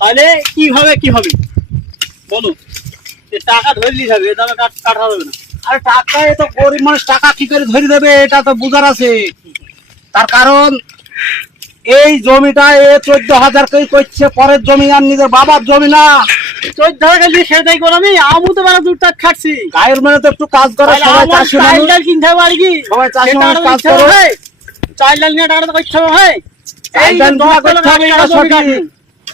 তাহলে কি হবে বলো? টাকা ধরলি যাবে, দামে কাটা হবে না। আরে টাকা, এ তো গরিব মানুষ, টাকা কি করে ধরে দেবে এটা তো বুঝার আছে। তার কারণ এই জমিটা 14,000 কেই করছে, পরের জমি আর নিজের বাবার জমি না। 14,000 দিয়ে সেটাই করলাম। আমু তো মানে দুধ টাক খাচ্ছি। গায়ের মানে তো একটু কাজ করে, সবাই চাষি মানুষ, চাল কিনতে হবে আর কি। সবাই চাষি মানুষ কাজ করে। চাল ডাল নিয়ে টাকাটা করতে হবে হয়।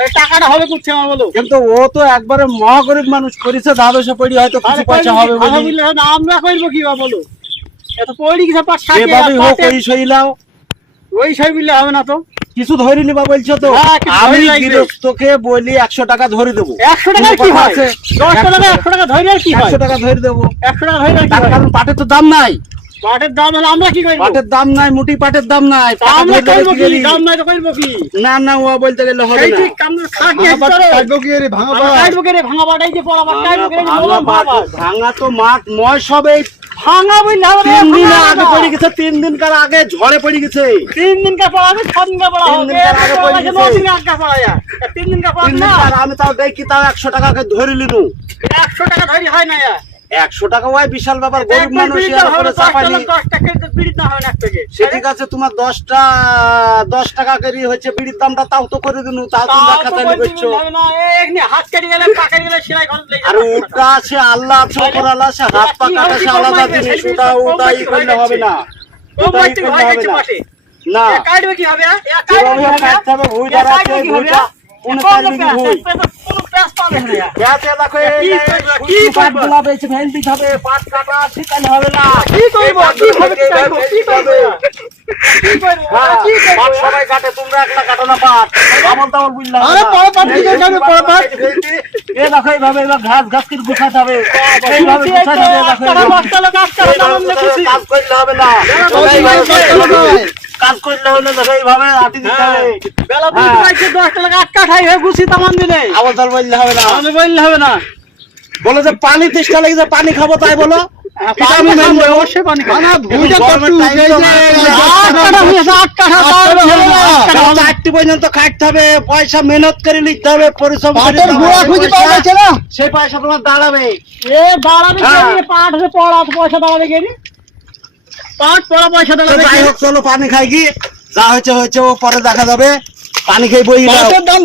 এই টাকাটা হবে করছে আমার বলো। কিন্তু ও তো একবারে মহাগরিব মানুষ করেছে, দাদশা পড়ি হয়তো কিছু পয়সা হবে বলে। আমরা করবো কি বলো? এত পড়ি কিছু যেভাবেই হোক ওই সইলাও, ওই সই মিললে হবে না তো। কিছু ধরে নিবা বলছো তো। আমি গৃহস্থকে বলি 100 টাকা ধরে দেবো। 100 টাকা কি হয়? 10 টাকা 100 টাকা ধরে আর কি হয়? 100 টাকা ধরে দেবো। 100 টাকা ধরে আর কি তার হয়? কারণ পাটের তো দাম নাই। পাটের দাম হলে আমরা কি করব? পাটের দাম নাই, মুটি পাটের দাম নাই। আমরা করব কি? দাম নাই তো করব কি? না না, ও বলতে গেলে হবে সেই না। ঠিক আমরা খাকি কাটবো কি রে? ভাঙা পাট কাটবো কি রে? ভাঙা পাটাই যে পড়া পাট কাটবো কি রে? ভাঙা তো মাঠ ময় সবে ভাঙা বইলা হবে। 3 দিন আগে পড়ে গেছে, 3 দিন কার আগে ঝড়ে পড়ে গেছে। 3 দিন কা পড়া হবে, 6 দিন কা পড়া হবে। 3 দিন কার আগে পড়ে গেছে। 9 দিন আগে পড়া যায়। 3 দিন কা পড়া 3 দিন না। কার আমি তাও দেখি, তাও 100 টাকাকে ধরে লিনু। 100 টাকা ধরি হয় না। 100 টাকা ওই বিশাল ব্যাপার, গরিব মানুষ এর উপরে চাপানি। 10 টাকা তো বিড়ি না হয় না থেকে। সে ঠিক আছে, তোমার 10 টাকা করে হচ্ছে বিড়ির দামটা, তাও তো করে দিনু, তাও তোমরা খাতালি করছো। না এখানে হাত কেটে গেলে পা কেটে গেলে সেলাই খরচ লেগে আর ওটা আছে আল্লাহ আছে, উপর আল্লাহ আছে, হাত পা কাটা আছে আলাদা জিনিস, ওটাই করলে হবে না। ওটাই করলে হবে না। না কাটবে কি হবে? কিভাবে কাটতে হবে? ভুই ধরা আছে, ভুইটা 39 দিন ভুই। গাছে দেখো কি পাটগুলা বেঁচে ফেল দিতে হবে, পাট কাটা শিখালে হবে না। কি করব? কি হবে? কি করব? হ্যাঁ, পাট সবাই কাটে, তোমরা একলা কাটো না পাট। আমল তামল বুঝলাম। আরে বড় পাট কি যাবে? বড় পাট এ দেখো এইভাবে ঘাস ঘাস করে গুছাতে হবে, এইভাবে গুছাতে হবে। কাজ করলে হবে না, কাজ করলে হলে দেখো এইভাবে আটি দিতে হবে। বেলা 10 টাকা আটকা খাই হয়ে গুছি তামান দিলে আমল তামল বললে হবে না। আমি বললে হবে না। বলো যে পানি তেষ্টা লেগেছে, পানি খাবো, তাই বলো। আমি অবশ্যই পানি খাবো। চারটি পর্যন্ত খাটতে হবে, পয়সা মেহনত করে লিখতে হবে, পরিশ্রম করে সেই পয়সা তোমার দাঁড়াবে। এ দাঁড়াবে পাট হচ্ছে পড়া পয়সা দাঁড়াবে গেলি পাট পড়া পয়সা দাঁড়াবে। যাই হোক চলো পানি খাই কি, যা হয়েছে হয়েছে, ও পরে দেখা যাবে। পানি খেয়ে বই দাম